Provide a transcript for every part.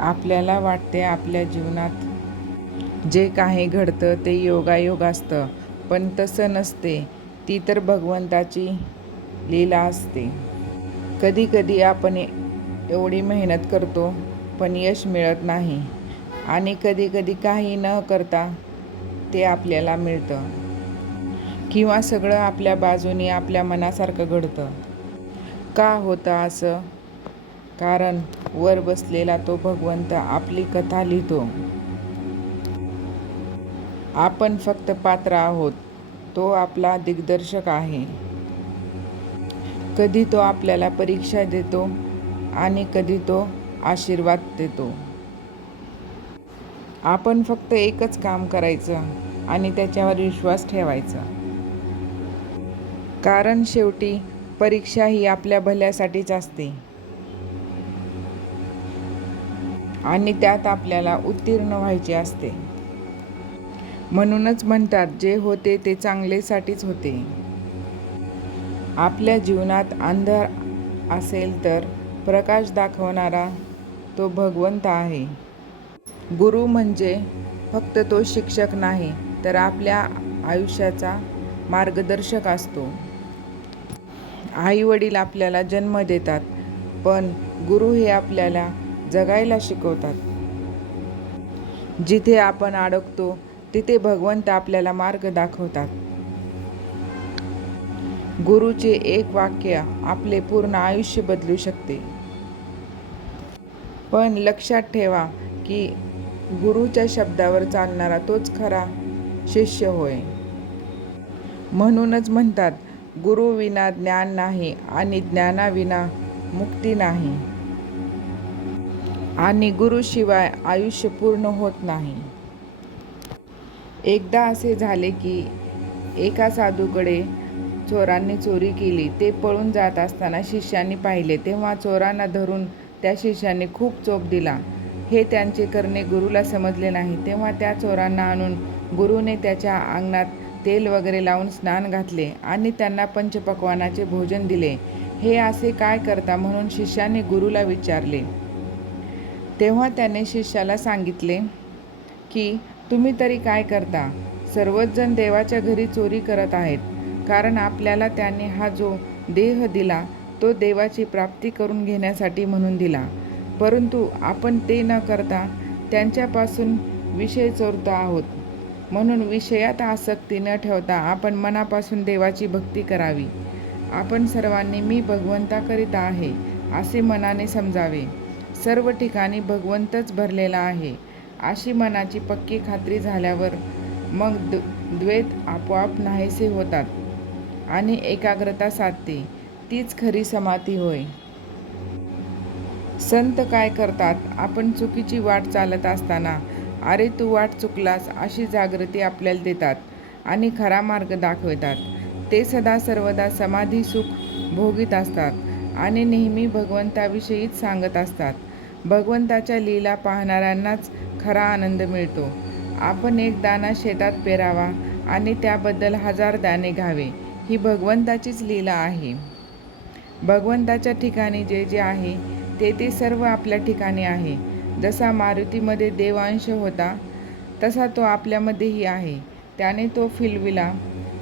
आपल्याला वाटते आपल्या जीवनात जे काही घडतं ते योगायोग असतं, पण तसं नसते. ती तर भगवंताची लीला असते. कधी कधी आपण एवढी मेहनत करतो पण यश मिळत नाही, आणि कधी कधी काही न करता ते आपल्याला मिळतं, किंवा सगळं आपल्या बाजूने आपल्या मनासारखं घडतं. का होतं असं? कारण वर बसलेला तो भगवंत आपली कथा लिहितो. आपण फक्त पात्र आहोत. तो आपला दिग्दर्शक आहे. कधी तो आपल्याला परीक्षा देतो आणि कधी तो आशीर्वाद देतो. आपण फक्त एकच काम करायचं आणि त्याच्यावर विश्वास ठेवायचा. कारण शेवटी परीक्षा ही आपल्या भल्यासाठीच असते आणि त्यात आपल्याला उत्तीर्ण व्हायचे असते. म्हणूनच म्हणतात, जे होते ते चांगलेसाठीच होते. आपल्या जीवनात अंधार असेल तर प्रकाश दाखवणारा तो भगवंत आहे. गुरु म्हणजे फक्त तो शिक्षक नाही, तर आपल्या आयुष्याचा मार्गदर्शक असतो. आई वडील आपल्याला जन्म देतात, पण गुरु हे आपल्याला जगायला शिकवतात. जिथे आपण अडकतो तिथे भगवंत आपल्याला मार्ग दाखवतात. गुरुचे एक वाक्य आपले पूर्ण आयुष्य बदलू शकते. पण लक्षात ठेवा की गुरुच्या शब्दावर चालणारा तोच खरा शिष्य होय. म्हणूनच म्हणतात, गुरुविना ज्ञान नाही आणि ज्ञानाविना मुक्ती नाही, आणि गुरुशिवाय आयुष्य पूर्ण होत नाही. एकदा असे झाले की एका साधूकडे चोरांनी चोरी केली. ते पळून जात असताना शिष्याने पाहिले, तेव्हा चोरांना धरून त्या शिष्याने खूप चोप दिला. हे त्यांचे करणे गुरुला समजले नाही. तेव्हा त्या चोरांना आणून गुरुने त्याच्या अंगात तेल वगैरे लावून स्नान घातले आणि त्यांना पंचपक्वान्नाचे भोजन दिले. हे असे काय करता म्हणून शिष्याने गुरुला विचारले. तेव्हा त्याने शिष्याला सांगितले की तुम्ही तरी काय करता? सर्वच जण देवाच्या घरी चोरी करत आहेत, कारण आपल्याला त्याने हा जो देह दिला तो देवाची प्राप्ती करून घेण्यासाठी म्हणून दिला. परंतु आपण ते न करता त्यांच्यापासून विषय चोरतो आहोत. म्हणून विषयात आसक्ती न ठेवता आपण मनापासून देवाची भक्ती करावी. आपण सर्वांनी मी भगवंताकरिता आहे असे मनाने समजावे. सर्व ठिकाणी भगवंतच भरलेला आहे अशी मनाची पक्की खात्री झाल्यावर मग द्वैत आपोआप नाहीसे होतात आणि एकाग्रता साधते. तीच खरी समाधी होय. संत काय करतात? आपण चुकीची वाट चालत असताना अरे तू वाट चुकलास अशी जागृती आपल्याला देतात आणि खरा मार्ग दाखवतात. ते सदा सर्वदा समाधी सुख भोगीत असतात आणि नेहमी भगवंताविषयीच सांगत असतात. भगवंताच्या लीला पाहणाऱ्यांनाच खरा आनंद मिळतो. आपण एक दाणा शेतात पेरावा आणि त्याबद्दल 1000 दाणे घ्यावे, ही भगवंताचीच लीला आहे. भगवंताच्या ठिकाणी जे जे आहे ते ते सर्व आपल्या ठिकाणी आहे. जसा मारुतीमध्ये देवांश होता तसा तो आपल्यामध्येही आहे. त्याने तो फिलविला,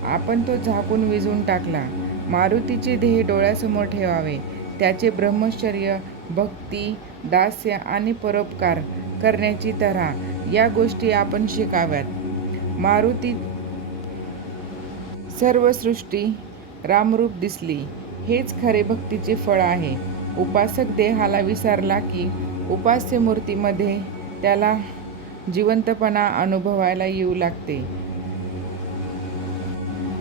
आपण तो झाकून विझून टाकला. मारुतीचे ध्येय डोळ्यासमोर ठेवावे. त्याचे ब्रह्मचर्य, भक्ती, दास्य आणि परोपकार करण्याची तऱ्हा या गोष्टी आपण शिकाव्यात. मारुती सर्व सृष्टी रामरूप दिसली. हेच खरे भक्तीचे फळ आहे. उपासक देहाला विसरला की उपास्य मूर्तीमध्ये त्याला जिवंतपणा अनुभवायला येऊ लागते.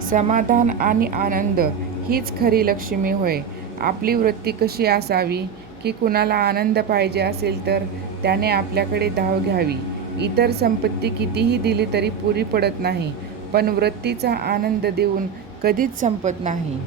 समाधान आणि आनंद हीच खरी लक्ष्मी होय. आपली वृत्ती कशी असावी की कुणाला आनंद पाहिजे असेल तर त्याने आपल्याकडे धाव घ्यावी. इतर संपत्ती कितीही दिली तरी पुरी पडत नाही, पण वृत्तीचा आनंद देऊन कधीच संपत नाही.